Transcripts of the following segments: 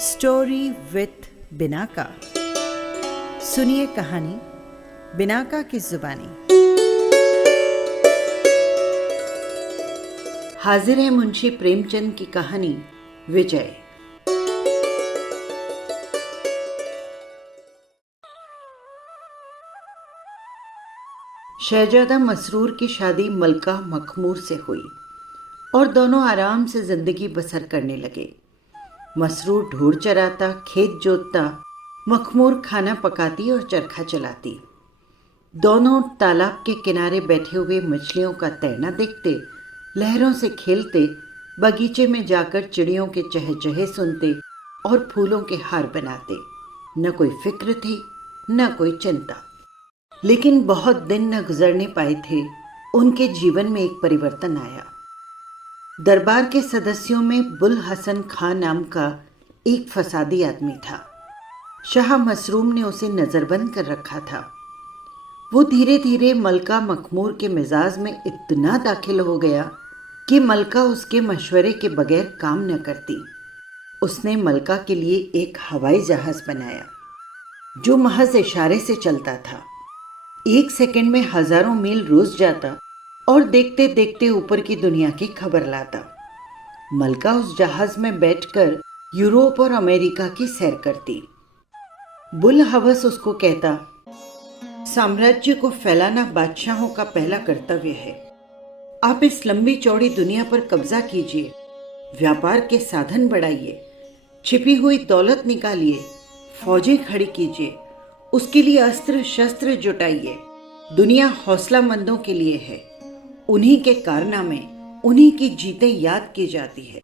Story with Binaca. सुनिए कहानी Binaca की जुबानी। हाजिर है मुंशी प्रेमचंद की कहानी विजय। शहजादा मसरूर की शादी मलका मखमूर से हुई और दोनों आराम से जिंदगी बसर करने लगे। मसरूर ढोर चराता, खेत जोतता, मखमूर खाना पकाती और चरखा चलाती। दोनों तालाब के किनारे बैठे हुए मछलियों का तैरना देखते, लहरों से खेलते, बगीचे में जाकर चिड़ियों के चहचहे सुनते और फूलों के हार बनाते। न कोई फिक्र थी, न कोई चिंता। लेकिन बहुत दिन न गुजरने पाए थे, उनके जीवन में एक परिवर्तन आया। दरबार के सदस्यों में बुल हसन खां नाम का एक फसादी आदमी था। शाह मसरूम ने उसे नज़रबंद कर रखा था। वो धीरे धीरे मलका मखमूर के मिजाज में इतना दाखिल हो गया कि मलका उसके मशवरे के बगैर काम न करती। उसने मलका के लिए एक हवाई जहाज़ बनाया जो महज इशारे से चलता था। 1 सेकंड में हजारों मील रोज जाता और देखते देखते ऊपर की दुनिया की खबर लाता। मलका उस जहाज में बैठकर यूरोप और अमेरिका की सैर करती। बुल हवस उसको कहता, साम्राज्य को फैलाना बादशाहों का पहला कर्तव्य है। आप इस लंबी चौड़ी दुनिया पर कब्जा कीजिए, व्यापार के साधन बढ़ाइए, छिपी हुई दौलत निकालिए, फौजें खड़ी कीजिए, उसके लिए अस्त्र शस्त्र जुटाइए। दुनिया हौसलामंदों के लिए है। उन्हीं के कारनामे, उन्हीं की जीतें याद की जाती है।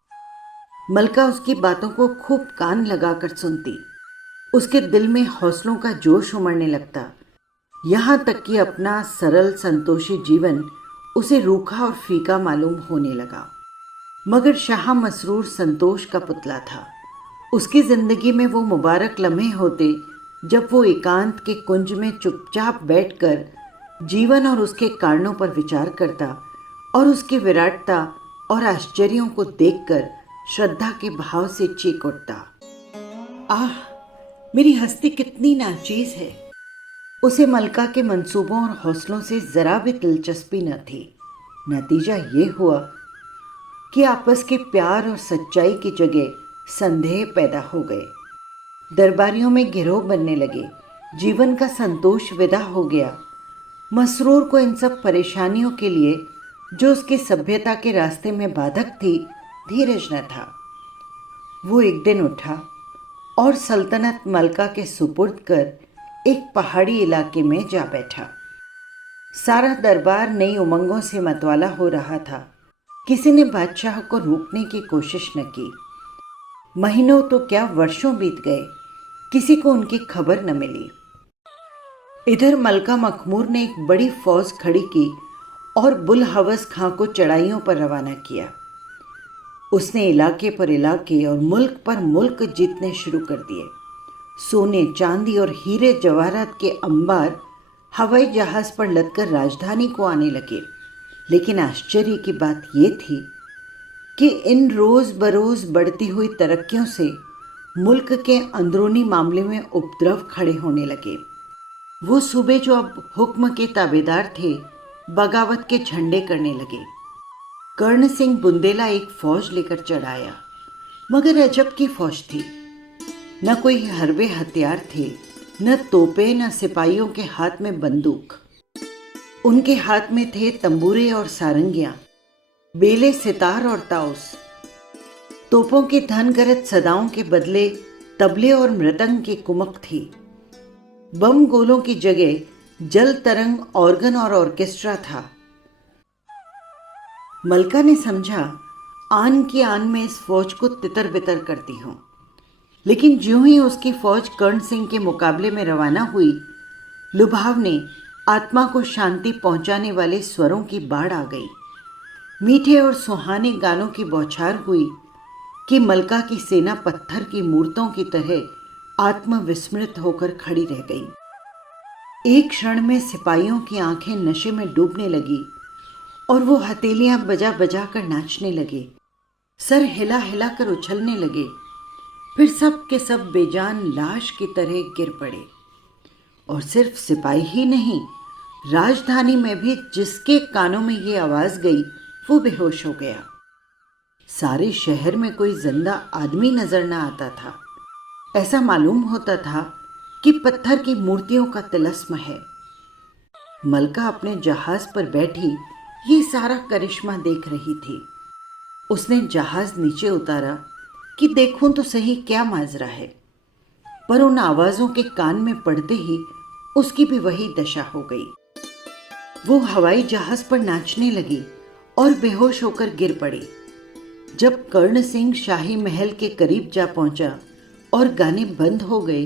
मलका उसकी बातों को खूब कान लगाकर सुनती। उसके दिल में हौसलों का जोश उमड़ने लगता, यहाँ तक कि अपना सरल संतोषी जीवन उसे रूखा और फीका मालूम होने लगा। मगर शाह मसरूर संतोष का पुतला था। उसकी जिंदगी में वो मुबारक लम्हे होते जब वो एकांत के कुंज में चुपचाप बैठकर जीवन और उसके कारणों पर विचार करता और उसकी विराटता और आश्चर्यों को देखकर श्रद्धा के भाव से चीख उठता। आह, मेरी हस्ती कितनी नाचीज है। उसे मलका के मंसूबों और हौसलों से जरा भी दिलचस्पी न थी। नतीजा ये हुआ कि आपस के प्यार और सच्चाई की जगह संदेह पैदा हो गए। दरबारियों में गिरोह बनने लगे। जीवन का संतोष विदा हो गया। मसरूर को इन सब परेशानियों के लिए, जो उसकी सभ्यता के रास्ते में बाधक थी, धीरज न था। वो एक दिन उठा और सल्तनत मलका के सुपुर्द कर एक पहाड़ी इलाके में जा बैठा। सारा दरबार नई उमंगों से मतवाला हो रहा था। किसी ने बादशाह को रोकने की कोशिश न की। महीनों तो क्या वर्षों बीत गए, किसी को उनकी खबर न मिली। इधर मलका मखमूर ने एक बड़ी फौज खड़ी की और बुल हवस खां को चढ़ाइयों पर रवाना किया। उसने इलाके पर इलाके और मुल्क पर मुल्क जीतने शुरू कर दिए। सोने, चांदी और हीरे जवाहरात के अंबार हवाई जहाज पर लदकर राजधानी को आने लगे। लेकिन आश्चर्य की बात यह थी कि इन रोज बरोज बढ़ती हुई तरक्कियों से मुल्क के अंदरूनी मामले में उपद्रव खड़े होने लगे। वो सूबे जो अब हुक्म के ताबेदार थे, बगावत के झंडे करने लगे। कर्ण सिंह बुंदेला एक फौज लेकर चढ़ाया, मगर अजब की फौज थी। न कोई हरबे हथियार थे, न तोपे, न सिपाहियों के हाथ में बंदूक। उनके हाथ में थे तंबूरे और सारंगियां, बेले, सितार और ताउस। तोपों की धनगरज सदाओं के बदले तबले और मृदंग की कुमक थी। बम गोलों की जगह जल तरंग, ऑर्गन और ऑर्केस्ट्रा था। मलका ने समझा, आन की आन में इस फौज को तितर बितर करती हूं। लेकिन ज्यों ही उसकी फौज कर्ण सिंह के मुकाबले में रवाना हुई, लुभावने, आत्मा को शांति पहुंचाने वाले स्वरों की बाढ़ आ गई। मीठे और सुहाने गानों की बौछार हुई कि मलका की सेना पत्थर की मूर्तों की तरह आत्मविस्मृत होकर खड़ी रह गई। एक क्षण में सिपाहियों की आंखें नशे में डूबने लगी और वो हथेलियां बजा बजा कर नाचने लगे, सर हिला हिला कर उछलने लगे। फिर सब के सब बेजान लाश की तरह गिर पड़े। और सिर्फ सिपाही ही नहीं, राजधानी में भी जिसके कानों में ये आवाज गई वो बेहोश हो गया। सारे शहर में कोई जिंदा आदमी नजर न आता था। ऐसा मालूम होता था कि पत्थर की मूर्तियों का तिलस्म है। मलका अपने जहाज पर बैठी ये सारा करिश्मा देख रही थी। उसने जहाज नीचे उतारा कि देखूं तो सही क्या माजरा है, पर उन आवाजों के कान में पड़ते ही उसकी भी वही दशा हो गई। वो हवाई जहाज पर नाचने लगी और बेहोश होकर गिर पड़ी। जब कर्ण सिंह शाही महल के करीब जा पहुंचा और गाने बंद हो गए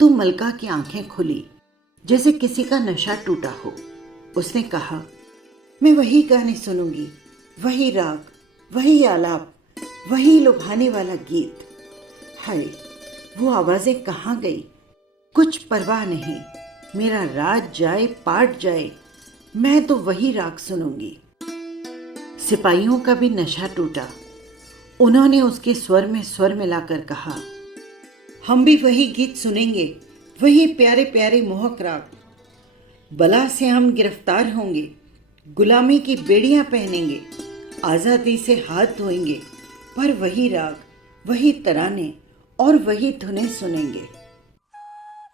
तो मलका की आंखें खुली जैसे किसी का नशा टूटा हो। उसने कहा, मैं वही गाने सुनूंगी, वही राग, वही आलाप, वही लुभाने वाला गीत। हाय, वो आवाजें कहाँ गई? कुछ परवाह नहीं, मेरा राज जाए पाट जाए, मैं तो वही राग सुनूंगी। सिपाहियों का भी नशा टूटा। उन्होंने उसके स्वर में स्वर मिलाकर कहा, हम भी वही गीत सुनेंगे, वही प्यारे प्यारे मोहक राग। बला से हम गिरफ्तार होंगे, गुलामी की बेड़ियां पहनेंगे, आज़ादी से हाथ धोएंगे, पर वही राग, वही तराने और वही धुनें सुनेंगे।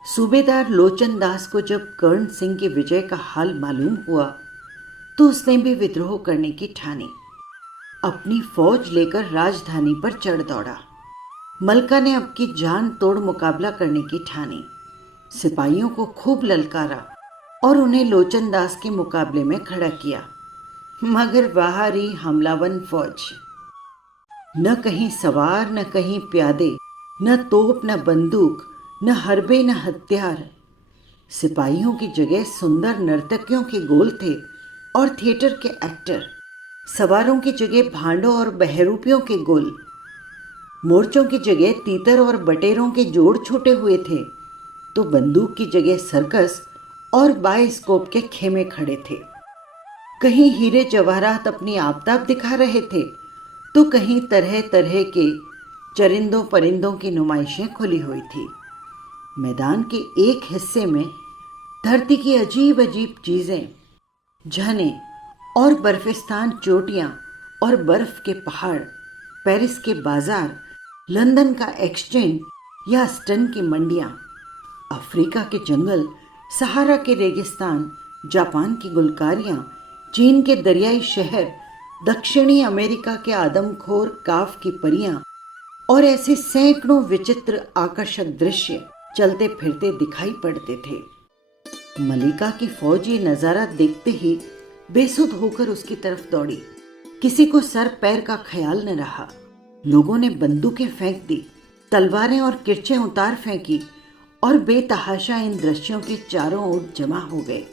सूबेदार लोचन दास को जब कर्ण सिंह की विजय का हाल मालूम हुआ तो उसने भी विद्रोह करने की ठानी। अपनी फौज लेकर राजधानी पर चढ़ दौड़ा। मलका ने अब की जान तोड़ मुकाबला करने की ठानी। सिपाहियों को खूब ललकारा और उन्हें लोचन दास के मुकाबले में खड़ा किया, मगर बाहरी हमलावन फौज। न कहीं सवार, न कहीं प्यादे, न तोप, न बंदूक, न हरबे, न हथियार। सिपाहियों की जगह सुंदर नर्तकियों के गोल थे और थिएटर के एक्टर। सवारों की जगह भांडों और बहरूपियों के गोल। मोर्चों की जगह तीतर और बटेरों के जोड़ छूटे हुए थे, तो बंदूक की जगह सर्कस और बायोस्कोप के खेमे खड़े थे। कहीं हीरे जवाहरात अपनी आबदाब दिखा रहे थे, तो कहीं तरह तरह के चरिंदों परिंदों की नुमाइशें खुली हुई थी। मैदान के एक हिस्से में धरती की अजीब अजीब चीजें, झरने और बर्फिस्तान चोटियां और बर्फ के पहाड़, पेरिस के बाजार, लंदन का एक्सचेंज या स्टन की मंडियां, अफ्रीका के जंगल, सहारा के रेगिस्तान, जापान की गुलकारियां, चीन के दरियाई शहर, दक्षिणी अमेरिका के आदमखोर काफ की परियां और ऐसे सैकड़ों विचित्र आकर्षक दृश्य चलते फिरते दिखाई पड़ते थे। मलिका की फौज ये नजारा देखते ही बेसुध होकर उसकी तरफ दौड़ी। किसी को सर पैर का ख्याल न रहा। लोगों ने बंदूकें फेंक दी, तलवारें और किरचें उतार फेंकी और बेतहाशा इन दृश्यों के चारों ओर जमा हो गए।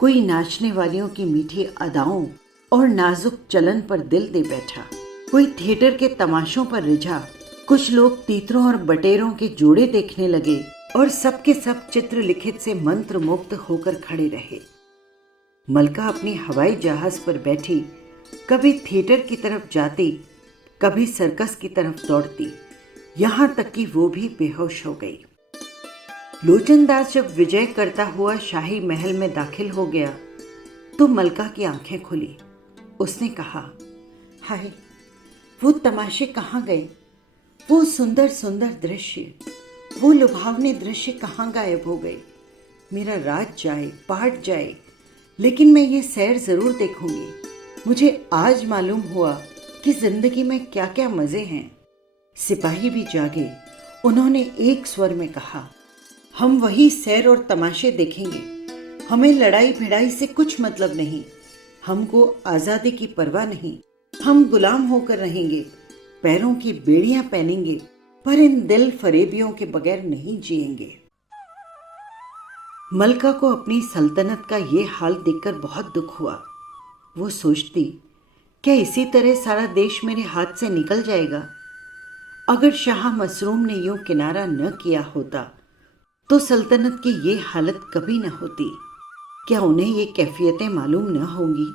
कोई नाचने वालियों की मीठी अदाओं और नाजुक चलन पर दिल दे बैठा, कोई थिएटर के तमाशों पर रिझा। कुछ लोग तीतरों और बटेरों के जोड़े देखने लगे और सबके सब चित्र लिखित से मंत्र मुग्ध होकर खड़े रहे। मलका अपनी हवाई जहाज पर बैठी कभी थिएटर की तरफ जाती, कभी सर्कस की तरफ दौड़ती, यहां तक कि वो भी बेहोश हो गई। लोचन दास जब विजय करता हुआ शाही महल में दाखिल हो गया तो मलका की आंखें खुली। उसने कहा, हाय, वो तमाशे कहाँ गए? वो सुंदर सुंदर दृश्य, वो लुभावने दृश्य कहाँ गायब हो गए? मेरा राज जाए पाट जाए, लेकिन मैं ये सैर जरूर देखूंगी। मुझे आज मालूम हुआ कि जिंदगी में क्या क्या मजे हैं। सिपाही भी जागे। उन्होंने एक स्वर में कहा, हम वही सैर और तमाशे देखेंगे। हमें लड़ाई भिड़ाई से कुछ मतलब नहीं। हमको आजादी की परवाह नहीं। हम गुलाम होकर रहेंगे, पैरों की बेड़ियां पहनेंगे, पर इन दिल फरेबियों के बगैर नहीं जिएंगे। मलका को अपनी सल्तनत का ये हाल देखकर बहुत दुख हुआ। वो सोचती, क्या इसी तरह सारा देश मेरे हाथ से निकल जाएगा? अगर शाह मसरूम ने यूं किनारा न किया होता तो सल्तनत की ये हालत कभी न होती। क्या उन्हें ये कैफियतें मालूम न होंगी?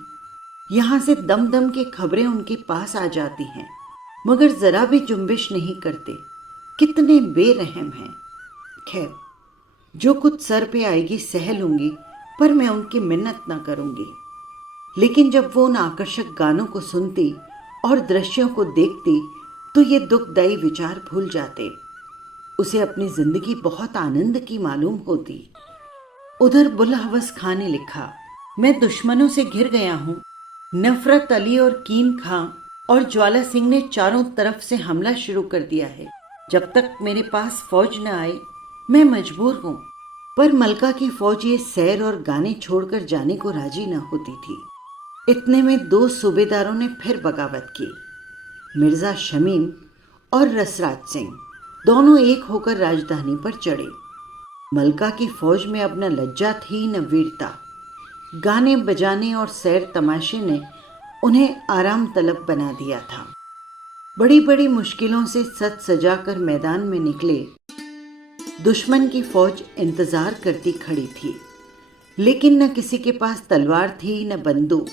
यहाँ से दम दम की खबरें उनके पास आ जाती हैं, मगर जरा भी जुम्बिश नहीं करते। कितने बेरहम हैं। खैर, जो कुछ सर पे आएगी सह लूंगी, पर मैं उनकी मिन्नत ना करूंगी। लेकिन जब वो उन आकर्षक गानों को सुनती और दृश्यों को देखती तो ये दुखदायी विचार भूल जाते। उसे अपनी जिंदगी बहुत आनंद की मालूम होती। उधर बुलहवस खां ने लिखा, मैं दुश्मनों से घिर गया हूँ। नफरत अली और कीन खां और ज्वाला सिंह ने चारों तरफ से हमला शुरू कर दिया है। जब तक मेरे पास फौज न आए मैं मजबूर हूँ। पर मलका की फौज ये सैर और गाने छोड़कर जाने को राजी न होती थी। इतने में 2 सूबेदारों ने फिर बगावत की। मिर्जा शमीम और रसराज सिंह दोनों एक होकर राजधानी पर चढ़े। मलका की फौज में अब न लज्जा थी न वीरता। गाने बजाने और सैर तमाशे ने उन्हें आराम तलब बना दिया था। बड़ी बड़ी मुश्किलों से सज सजा कर मैदान में निकले दुश्मन की फौज इंतजार करती खड़ी थी। लेकिन न किसी के पास तलवार थी न बंदूक।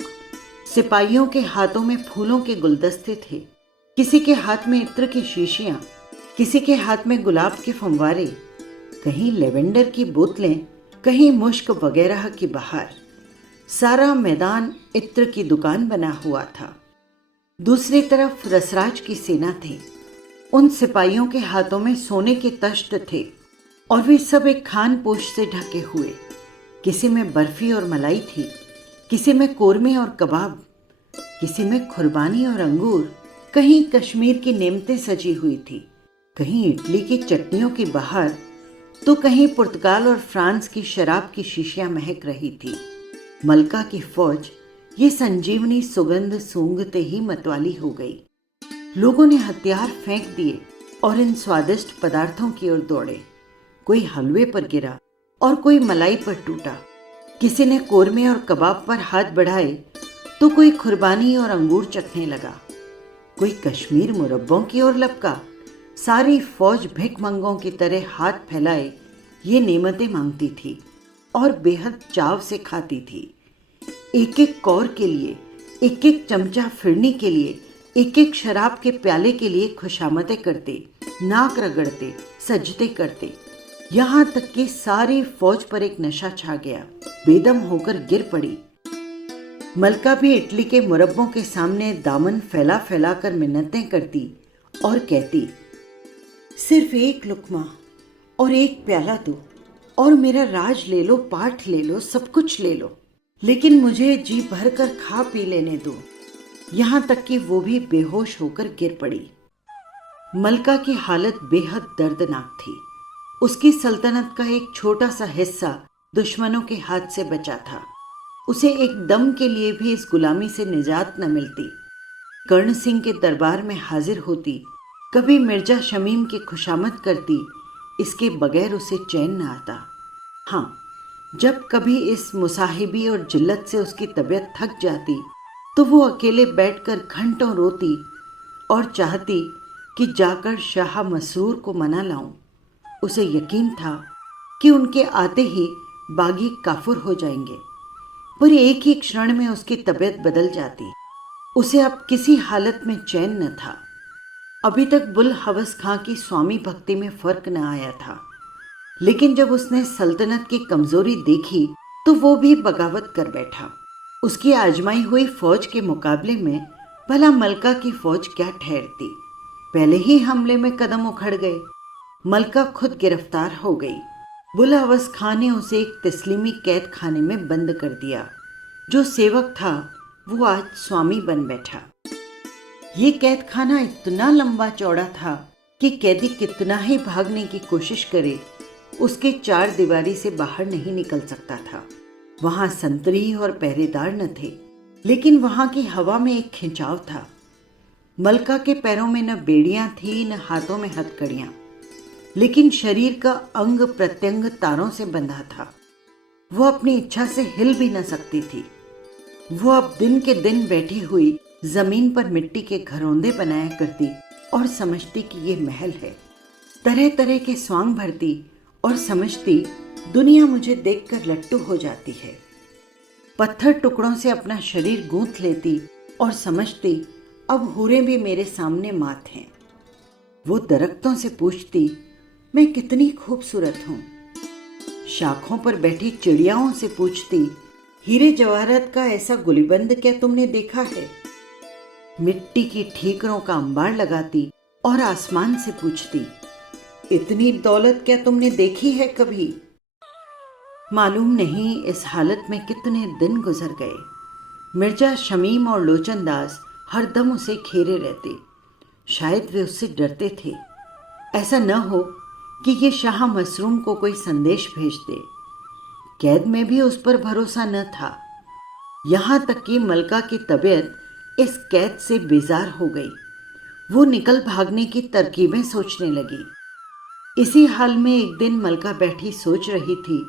सिपाहियों के हाथों में फूलों के गुलदस्ते थे, किसी के हाथ में इत्र की शीशियां, किसी के हाथ में गुलाब के फंवारे, कहीं लेवेंडर की बोतलें, कहीं मुश्क वगैरह की बहार। सारा मैदान इत्र की दुकान बना हुआ था। दूसरी तरफ रसराज की सेना थी। उन सिपाहियों के हाथों में सोने के तश्त थे और वे सब एक खान पोश से ढके हुए। किसी में बर्फी और मलाई थी, किसी में कोरमे और कबाब, किसी में खुरबानी और अंगूर, कहीं कश्मीर की नेमतें सजी हुई थी, कहीं इटली की चटनियों की बहार, तो कहीं पुर्तगाल और फ्रांस की शराब की शीशियां महक रही थी। मलका की फौज ये संजीवनी सुगंध सूंघते ही मतवाली हो गई। लोगों ने हथियार फेंक दिए और इन स्वादिष्ट पदार्थों की ओर दौड़े। कोई हलवे पर गिरा और कोई मलाई पर टूटा। किसी ने कोरमे और कबाब पर हाथ बढ़ाए तो कोई खुरबानी और अंगूर चखने लगा। कोई कश्मीर मुरब्बों की ओर लपका। सारी फौज भिखमंगों की तरह हाथ फैलाए ये नेमतें मांगती थी और बेहद चाव से खाती थी। एक एक कौर के लिए, एक एक चमचा फिरनी के लिए, एक एक शराब के प्याले के लिए खुशामतें करते, नाक रगड़ते, सजदे करते। यहाँ तक कि सारी फौज पर एक नशा छा गया। बेदम होकर गिर पड़ी। मलका भी इटली के मुरब्बों के सामने दामन फैला फैला कर मिन्नतें करती और कहती, सिर्फ एक लुकमा और एक प्याला दो और मेरा राज ले लो, पाठ ले लो, सब कुछ ले लो, लेकिन मुझे जी भर कर खा पी लेने दो। यहाँ तक कि वो भी बेहोश होकर गिर पड़ी। मलका की हालत बेहद दर्दनाक थी। उसकी सल्तनत का एक छोटा सा हिस्सा दुश्मनों के हाथ से बचा था। उसे एक दम के लिए भी इस गुलामी से निजात न मिलती। कर्ण सिंह के दरबार में हाजिर होती, कभी मिर्जा शमीम की खुशामद करती, इसके बगैर उसे चैन न आता। हाँ, जब कभी इस मुसाहिबी और जिल्लत से उसकी तबीयत थक जाती तो वो अकेले बैठकर घंटों रोती और चाहती कि जाकर शाह मसरूर को मना लाऊं। उसे यकीन था कि उनके आते ही बागी काफुर हो जाएंगे, पर एक ही क्षण में उसकी तबीयत बदल जाती। उसे अब किसी हालत में चैन न था। अभी तक बुलहवस खां की स्वामी भक्ति में फर्क न आया था, लेकिन जब उसने सल्तनत की कमजोरी देखी तो वो भी बगावत कर बैठा। उसकी आजमाई हुई फौज के मुकाबले में भला मलका की फौज क्या ठहरती। पहले ही हमले में कदम उखड़ गए। मलका खुद गिरफ्तार हो गई। बुलहवस खां ने उसे एक तस्लीमी कैद खाने में बंद कर दिया। जो सेवक था वो आज स्वामी बन बैठा। ये कैद खाना इतना लंबा चौड़ा था कि कैदी कितना ही भागने की कोशिश करे उसके 4 दीवारी से बाहर नहीं निकल सकता था। वहां संतरी और पहरेदार न थे, लेकिन वहां की हवा में एक खिंचाव था। मलका के पैरों में न बेड़ियां थी न हाथों में हथकड़ियां, लेकिन शरीर का अंग प्रत्यंग तारों से बंधा था। वो अपनी इच्छा से हिल भी न सकती थी। वो अब दिन के दिन बैठी हुई जमीन पर मिट्टी के घरौंदे बनाया करती और समझती कि ये महल है। तरह तरह के स्वांग भरती और समझती दुनिया मुझे देखकर लट्टू हो जाती है। पत्थर टुकड़ों से अपना शरीर गूंथ लेती और समझती अब हूरें भी मेरे सामने मात हैं। वो दरख्तों से पूछती, मैं कितनी खूबसूरत हूँ। शाखों पर बैठी चिड़ियाओं से पूछती, हीरे जवाहरात का ऐसा गुलिबंद क्या तुमने देखा है। मिट्टी की ठीकरों का अंबार लगाती और आसमान से पूछती, इतनी दौलत क्या तुमने देखी है कभी। मालूम नहीं इस हालत में कितने दिन गुजर गए। मिर्जा शमीम और लोचनदास हरदम उसे घेरे रहते। शायद वे उससे डरते थे, ऐसा न हो कि ये शाह मसरूम को कोई संदेश भेज दे। कैद में भी उस पर भरोसा न था। यहाँ तक कि मलका की तबीयत इस कैद से बेजार हो गई। वो निकल भागने की तरकीबें सोचने लगी। इसी हाल में एक दिन मलका बैठी सोच रही थी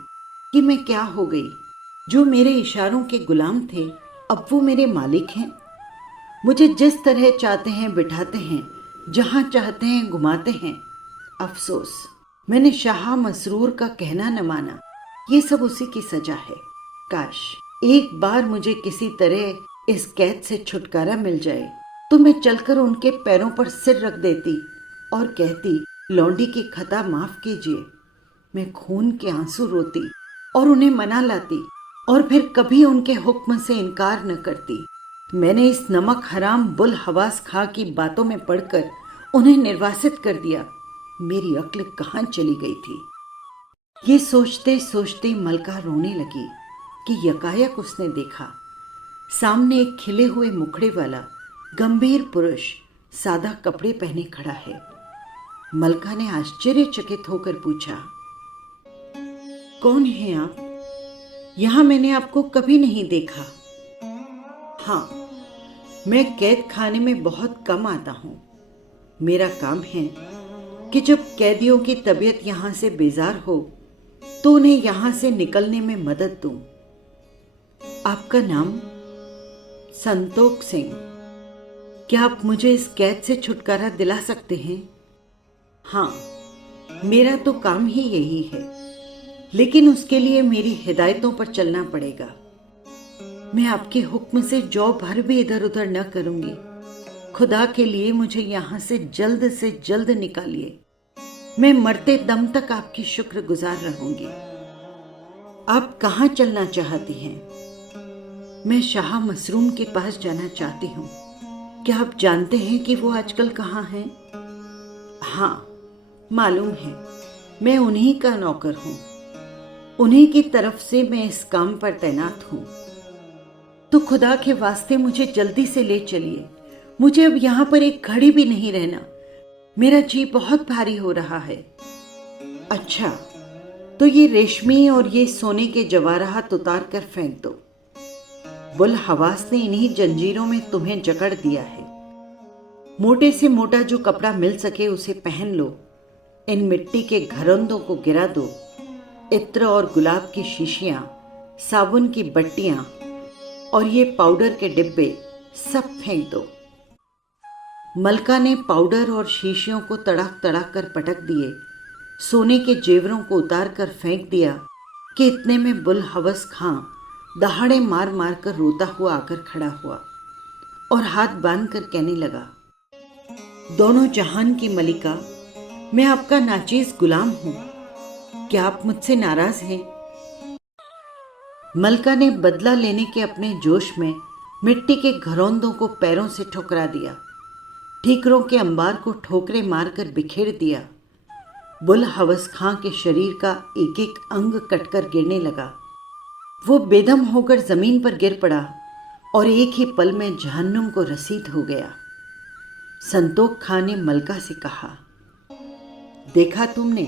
कि मैं क्या हो गई। जो मेरे इशारों के गुलाम थे अब वो मेरे मालिक हैं। मुझे जिस तरह चाहते हैं बिठाते हैं, जहाँ चाहते हैं घुमाते हैं। अफसोस मैंने शाह मसरूर का कहना न माना। ये सब उसी की सजा है। काश एक बार मुझे किसी तरह इस कैद से छुटकारा मिल जाए तो मैं चलकर उनके पैरों पर सिर रख देती और कहती, लौंडी की खता माफ कीजिए। मैं खून के आंसू रोती और उन्हें मना लाती और फिर कभी उनके हुक्म से इनकार न करती। मैंने इस नमक हराम बुल हवास खां की बातों में पड़कर उन्हें निर्वासित कर दिया। मेरी अक्ल कहाँ चली गई थी। ये सोचते सोचते मलका रोने लगी कि यकायक उसने देखा सामने एक खिले हुए मुखड़े वाला गंभीर पुरुष सादा कपड़े पहने खड़ा है। मलका ने आश्चर्यचकित होकर पूछा, कौन हैं आप? यहां मैंने आपको कभी नहीं देखा। हाँ, मैं कैद खाने में बहुत कम आता हूं। मेरा काम है कि जब कैदियों की तबीयत यहां से बेजार हो तो उन्हें यहां से निकलने में मदद दूं। आपका नाम? संतोख सिंह। क्या आप मुझे इस कैद से छुटकारा दिला सकते हैं? हाँ, मेरा तो काम ही यही है, लेकिन उसके लिए मेरी हिदायतों पर चलना पड़ेगा। मैं आपके हुक्म से जौ भर भी इधर उधर न करूंगी। खुदा के लिए मुझे यहां से जल्द निकालिए। मैं मरते दम तक आपकी शुक्रगुजार रहूंगी। आप कहाँ चलना चाहती हैं? मैं शाह मसरूम के पास जाना चाहती हूँ। क्या आप जानते हैं कि वो आजकल कहाँ हैं? हाँ, मालूम है। मैं उन्हीं का नौकर हूँ। उन्हीं की तरफ से मैं इस काम पर तैनात हूँ। तो खुदा के वास्ते मुझे जल्दी से ले चलिए। मुझे अब यहाँ पर एक घड़ी भी नहीं रहना। मेरा जी बहुत भारी हो रहा है। अच्छा, तो ये रेशमी और ये सोने के जवाहरात उतार कर फेंक दो। बुल हवास ने इन्हीं जंजीरों में तुम्हें जकड़ दिया है। मोटे से मोटा जो कपड़ा मिल सके उसे पहन लो। इन मिट्टी के घरौंदों को गिरा दो। इत्र और गुलाब की शीशियां, साबुन की बट्टियां और ये पाउडर के डिब्बे सब फेंक दो। मलका ने पाउडर और शीशियों को तड़ाक तड़ाक कर पटक दिए। सोने के जेवरों को उतार कर फेंक दिया कि इतने में बुल हवस खां दहाड़े मार मार कर रोता हुआ आकर खड़ा हुआ और हाथ बांध कर कहने लगा, दोनों जहान की मलिका, मैं आपका नाचीज गुलाम हूं। क्या आप मुझसे नाराज हैं? मलका ने बदला लेने के अपने जोश में मिट्टी के घरौंदों को पैरों से ठुकरा दिया। ठीकरों के अंबार को ठोकरे मारकर बिखेर दिया। बुल हवस खां के शरीर का एक एक अंग कटकर गिरने लगा। वो बेदम होकर जमीन पर गिर पड़ा और एक ही पल में जहन्नुम को रसीद हो गया। संतोख खां ने मलका से कहा, देखा तुमने,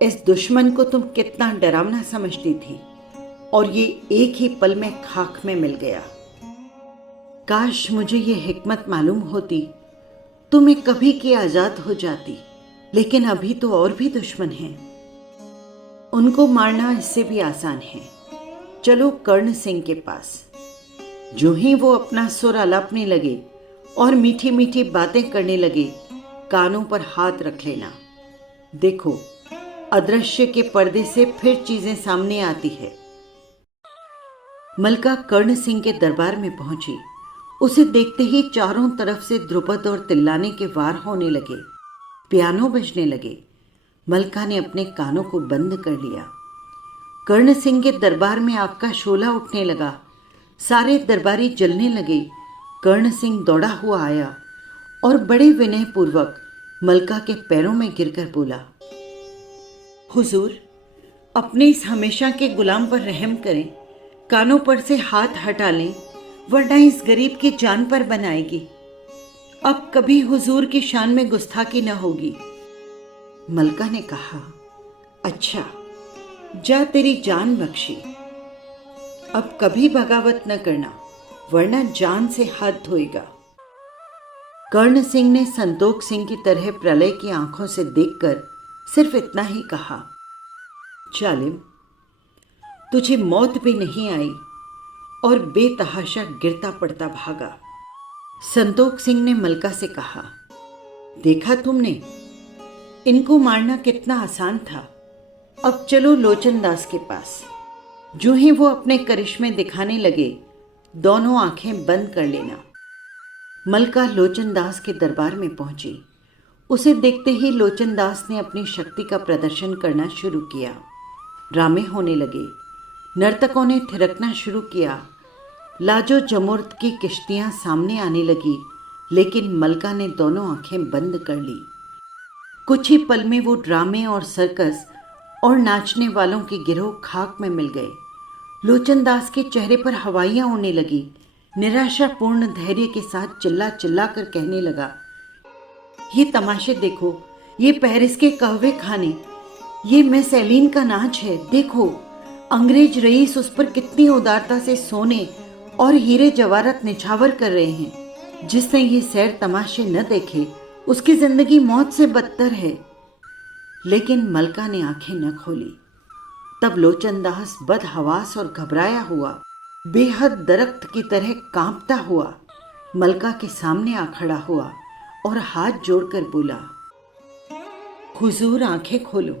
इस दुश्मन को तुम कितना डरावना समझती थी और ये एक ही पल में खाक में मिल गया। काश मुझे ये हिकमत मालूम होती तो मैं कभी की आजाद हो जाती, लेकिन अभी तो और भी दुश्मन हैं। उनको मारना इससे भी आसान है। चलो कर्ण सिंह के पास। जो ही वो अपना सुर अलापने लगे और मीठी मीठी बातें करने लगे, कानों पर हाथ रख लेना। देखो, अदृश्य के पर्दे से फिर चीजें सामने आती है। मलका कर्ण सिंह के दरबार में पहुंची। उसे देखते ही चारों तरफ से ध्रुपद और तिल्लाने के वार होने लगे। पियानो बजने लगे। मलका ने अपने कानों को बंद कर लिया। कर्ण सिंह के दरबार में आग का शोला उठने लगा। सारे दरबारी जलने लगे। कर्ण सिंह दौड़ा हुआ आया और बड़े विनय पूर्वक मलका के पैरों में गिरकर बोला, हुजूर, अपने इस हमेशा के गुलाम पर रहम करें, कानों पर से हाथ हटा लें, वरना इस गरीब की जान पर बनाएगी। अब कभी हुजूर की शान में गुस्ताखी न होगी। मलका ने कहा, अच्छा, जा तेरी जान बख्शी। अब कभी बगावत न करना, वरना जान से हाथ धोएगा। कर्ण सिंह ने संतोख सिंह की तरह प्रलय की आंखों से देखकर सिर्फ इतना ही कहा, जालिम, तुझे मौत भी नहीं आई और बेतहाशा गिरता पड़ता भागा। संतोख सिंह ने मलका से कहा, देखा तुमने, इनको मारना कितना आसान था। अब चलो लोचन दास के पास। जो ही वो अपने करिश्मे दिखाने लगे, दोनों आंखें बंद कर लेना। मलका लोचन दास के दरबार में पहुंची। उसे देखते ही लोचन दास ने अपनी शक्ति का प्रदर्शन करना शुरू किया। ड्रामे होने लगे। नर्तकों ने थिरकना शुरू किया। लाजो जमुर्द की किश्तियां सामने आने लगी, लेकिन मलका ने दोनों आंखें बंद कर ली। कुछ ही पल में वो ड्रामे और सर्कस और नाचने वालों के गिरोह खाक में मिल गए। लोचन दास के चेहरे पर हवाइयां उड़ने लगी। निराशापूर्ण धैर्य के साथ चिल्ला चिल्ला कर कहने लगा, ये तमाशे देखो, ये पेरिस के कहवे खाने, ये मिस एलीन का नाच है। देखो, अंग्रेज रईस उस पर कितनी उदारता से सोने और हीरे जवाहरात निछावर कर रहे हैं। जिसने ये सैर तमाशे न देखे, उसकी जिंदगी मौत से बदतर है। लेकिन मलका ने आंखें न खोली। तब लोचन दास बदहवास और घबराया हुआ, बेहद दरख्त की तरह कांपता हुआ मलका के सामने आ खड़ा हुआ और हाथ जोड़कर बोला, हुजूर, आंखें खोलो,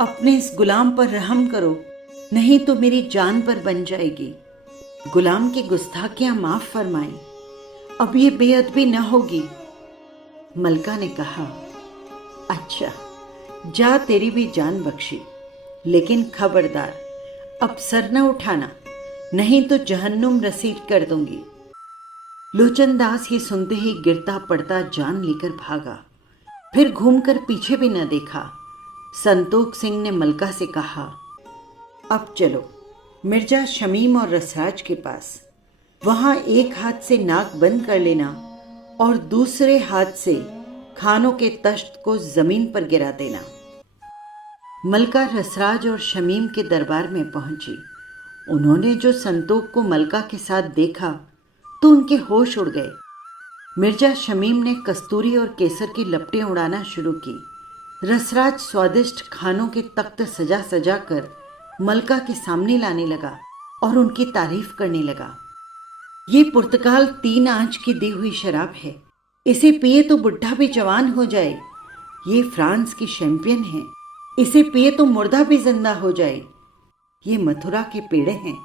अपने इस गुलाम पर रहम करो, नहीं तो मेरी जान पर बन जाएगी। गुलाम की गुस्ताखियां माफ फरमाएं, अब ये बेअदबी न होगी। मलका ने कहा, अच्छा, जा तेरी भी जान बख्शी, लेकिन खबरदार, अब सर न उठाना, नहीं तो जहन्नुम रसीद कर दूंगी। लोचन दास ये सुनते ही गिरता पड़ता जान लेकर भागा। फिर घूमकर पीछे भी न देखा। संतोख सिंह ने मलका से कहा, अब चलो मिर्जा शमीम और रसराज के पास। वहां एक हाथ से नाक बंद कर लेना और दूसरे हाथ से खानों के तश्त को जमीन पर गिरा देना। मलका रसराज और शमीम के दरबार में पहुंची। उन्होंने जो संतोख को मलका के साथ देखा तो उनके होश उड़ गए। मिर्जा शमीम ने कस्तूरी और केसर की लपटें उड़ाना शुरू की। रसराज स्वादिष्ट खानों के तख्त सजा सजा कर मलका के सामने लाने लगा और उनकी तारीफ करने लगा। ये पुर्तगाल 3 आंच की दी हुई शराब है, इसे पिए तो बुढ़ा भी जवान हो जाए। ये फ्रांस की शैंपियन है, इसे पिए तो मुर्दा भी जिंदा हो जाए। ये मथुरा के पेड़े हैं,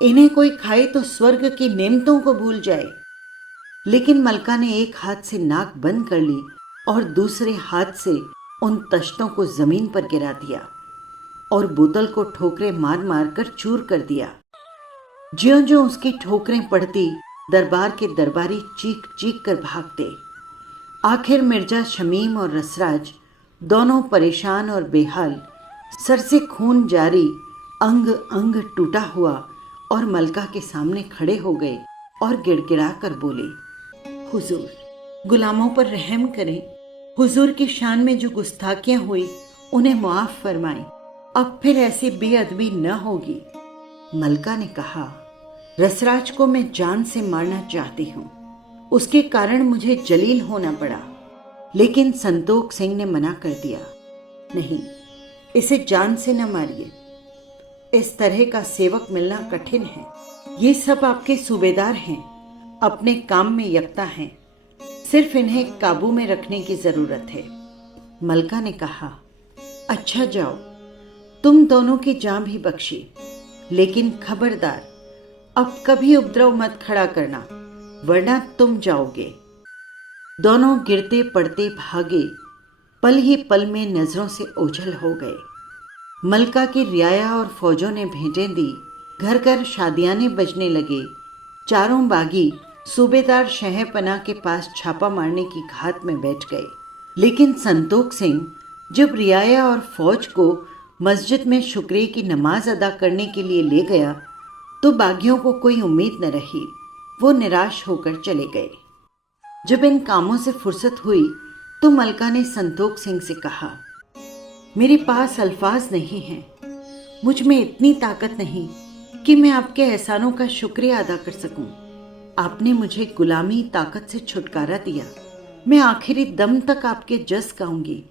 इन्हें कोई खाए तो स्वर्ग की नेमतों को भूल जाए। लेकिन मलका ने एक हाथ से नाक बंद कर ली और दूसरे हाथ से उन तश्तों को जमीन पर गिरा दिया और बोतल को ठोकरें मार मार कर चूर कर दिया। ज्यों ज्यों उसकी ठोकरें पड़ती, दरबार के दरबारी चीख चीख कर भागते। आखिर मिर्जा शमीम और रसराज दोनों परेशान और बेहाल, सर से खून जारी, अंग अंग टूटा हुआ और मलका के सामने खड़े हो गए और गिड़गिड़ा कर बोले, हुजूर, गुलामों पर रहम करें। हुजूर की शान में जो गुस्ताखियां हुई उन्हें मुआफ फरमाएं। अब फिर ऐसी बेअदबी न होगी। मलका ने कहा, रसराज को मैं जान से मारना चाहती हूँ, उसके कारण मुझे जलील होना पड़ा। लेकिन संतोख सिंह ने मना कर दिया, नहीं, इसे जान से न मारिए, इस तरह का सेवक मिलना कठिन है। ये सब आपके सूबेदार हैं, अपने काम में यकता हैं, सिर्फ इन्हें काबू में रखने की जरूरत है। मलका ने कहा, अच्छा जाओ, तुम दोनों की जान भी बख्शी, लेकिन खबरदार, अब कभी उपद्रव मत खड़ा करना, वरना तुम जाओगे। दोनों गिरते पड़ते भागे। पल ही पल में नजरों से ओझल हो गए। मलका की रियाया और फौजों ने भेंटें दी, घर घर शादियाने बजने लगे। चारों बागी सूबेदार शहपनाह के पास छापा मारने की घात में बैठ गए। लेकिन संतोख सिंह जब रियाया और फौज को मस्जिद में शुक्रिया की नमाज अदा करने के लिए ले गया तो बागियों को कोई उम्मीद न रही। वो निराश होकर चले गए। जब इन कामों से फुर्सत हुई तो मलका ने संतोख सिंह से कहा, मेरे पास अल्फाज नहीं हैं, मुझ में इतनी ताकत नहीं कि मैं आपके एहसानों का शुक्रिया अदा कर सकूं। आपने मुझे गुलामी ताकत से छुटकारा दिया। मैं आखिरी दम तक आपके जस गाऊंगी।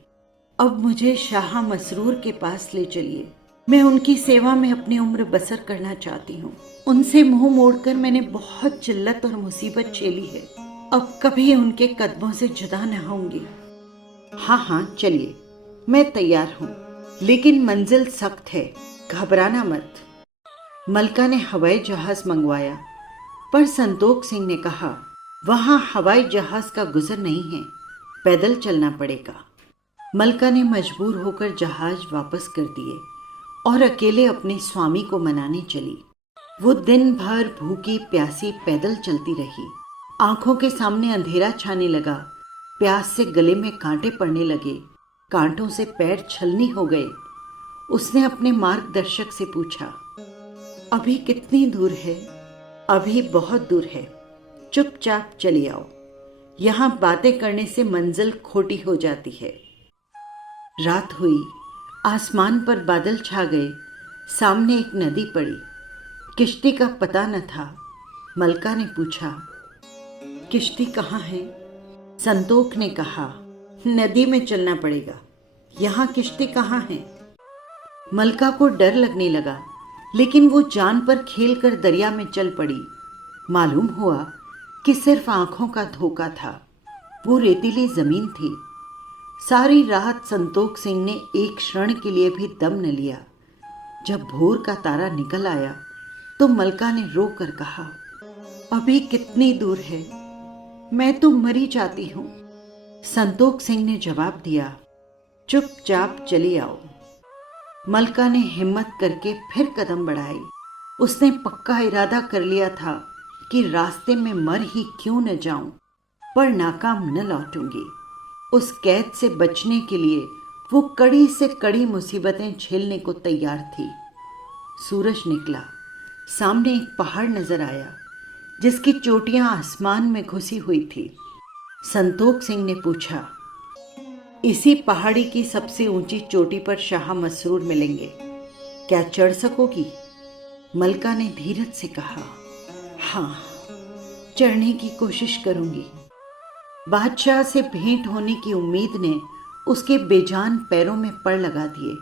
अब मुझे शाह मसरूर के पास ले चलिए। मैं उनकी सेवा में अपनी उम्र बसर करना चाहती हूँ। उनसे मुंह मोड़कर मैंने बहुत जिल्लत और मुसीबत झेली है। अब कभी उनके कदमों से जुदा न होंगी। हाँ हाँ चलिए, मैं तैयार हूँ, लेकिन मंजिल सख्त है, घबराना मत। मलका ने हवाई जहाज मंगवाया, पर संतोख सिंह ने कहा, वहाँ हवाई जहाज का गुजर नहीं है, पैदल चलना पड़ेगा। मलका ने मजबूर होकर जहाज वापस कर दिए और अकेले अपने स्वामी को मनाने चली। वो दिन भर भूखी प्यासी पैदल चलती रही। आंखों के सामने अंधेरा छाने लगा, प्यास से गले में कांटे पड़ने लगे, कांटों से पैर छलनी हो गए। उसने अपने मार्गदर्शक से पूछा, अभी कितनी दूर है? अभी बहुत दूर है, चुपचाप चले आओ। यहाँ बातें करने से मंजिल खोटी हो जाती है। रात हुई, आसमान पर बादल छा गए, सामने एक नदी पड़ी। किश्ती का पता न था। मलका ने पूछा, किश्ती कहाँ है? संतोख ने कहा, नदी में चलना पड़ेगा, यहाँ किश्ती कहाँ है? मलका को डर लगने लगा, लेकिन वो जान पर खेल कर दरिया में चल पड़ी। मालूम हुआ कि सिर्फ आंखों का धोखा था। वो रेतीली जमीन थी। सारी रात संतोख सिंह ने एक क्षण के लिए भी दम न लिया। जब भोर का तारा निकल आया तो मलका ने रो कर कहा, अभी कितनी दूर है? मैं तो मरी जाती हूँ। संतोख सिंह ने जवाब दिया, चुपचाप चली आओ। मलका ने हिम्मत करके फिर कदम बढ़ाए। उसने पक्का इरादा कर लिया था कि रास्ते में मर ही क्यों न जाऊं, पर नाकाम न लौटूंगी। उस कैद से बचने के लिए वो कड़ी से कड़ी मुसीबतें झेलने को तैयार थी। सूरज निकला, सामने एक पहाड़ नजर आया जिसकी चोटियां आसमान में घुसी हुई थी। संतोख सिंह ने पूछा, इसी पहाड़ी की सबसे ऊंची चोटी पर शाह मसरूर मिलेंगे, क्या चढ़ सकोगी? मलका ने धीरज से कहा, हाँ, चढ़ने की कोशिश करूंगी। बादशाह से भेंट होने की उम्मीद ने उसके बेजान पैरों में पड़ लगा दिए।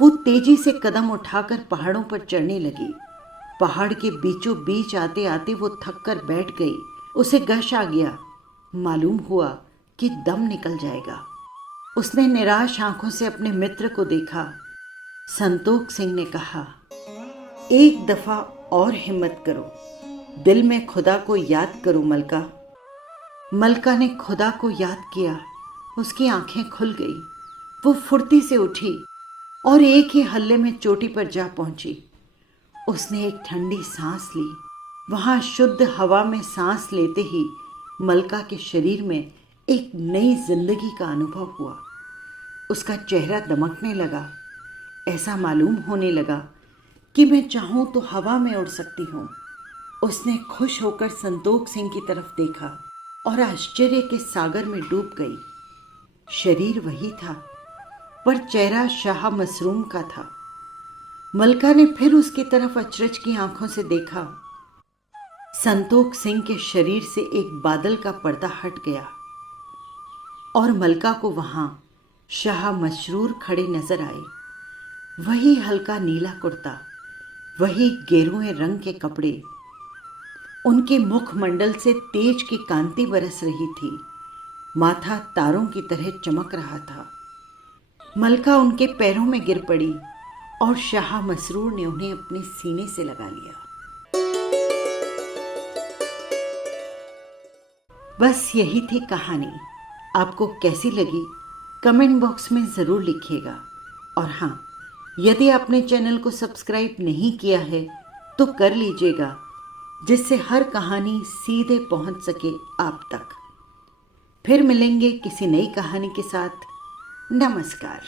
वो तेजी से कदम उठाकर पहाड़ों पर चढ़ने लगी। पहाड़ के बीचों बीच आते आते वो थक कर बैठ गई। उसे गश आ गया। मालूम हुआ कि दम निकल जाएगा। उसने निराश आंखों से अपने मित्र को देखा। संतोख सिंह ने कहा, एक दफा और हिम्मत करो, दिल में खुदा को याद करो मलका। मलका ने खुदा को याद किया। उसकी आंखें खुल गई। वो फुर्ती से उठी और एक ही हल्ले में चोटी पर जा पहुंची। उसने एक ठंडी सांस ली। वहां शुद्ध हवा में सांस लेते ही मलका के शरीर में एक नई जिंदगी का अनुभव हुआ। उसका चेहरा दमकने लगा। ऐसा मालूम होने लगा कि मैं चाहूं तो हवा में उड़ सकती हूँ। उसने खुश होकर संतोख सिंह की तरफ देखा और आश्चर्य के सागर में डूब गई। शरीर वही था, पर चेहरा शाह मसरूम का था। मलका ने फिर उसकी तरफ अचरज की आंखों से देखा। संतोख सिंह के शरीर से एक बादल का पर्दा हट गया और मलका को वहां शाह मसरूर खड़े नजर आए। वही हल्का नीला कुर्ता, वही गेरुए रंग के कपड़े। उनके मुखमंडल से तेज की कांति बरस रही थी। माथा तारों की तरह चमक रहा था। मलका उनके पैरों में गिर पड़ी और शाह मसरूर ने उन्हें अपने सीने से लगा लिया। बस यही थी कहानी। आपको कैसी लगी कमेंट बॉक्स में ज़रूर लिखिएगा। और हाँ, यदि आपने चैनल को सब्सक्राइब नहीं किया है तो कर लीजिएगा, जिससे हर कहानी सीधे पहुंच सके आप तक। फिर मिलेंगे किसी नई कहानी के साथ। नमस्कार।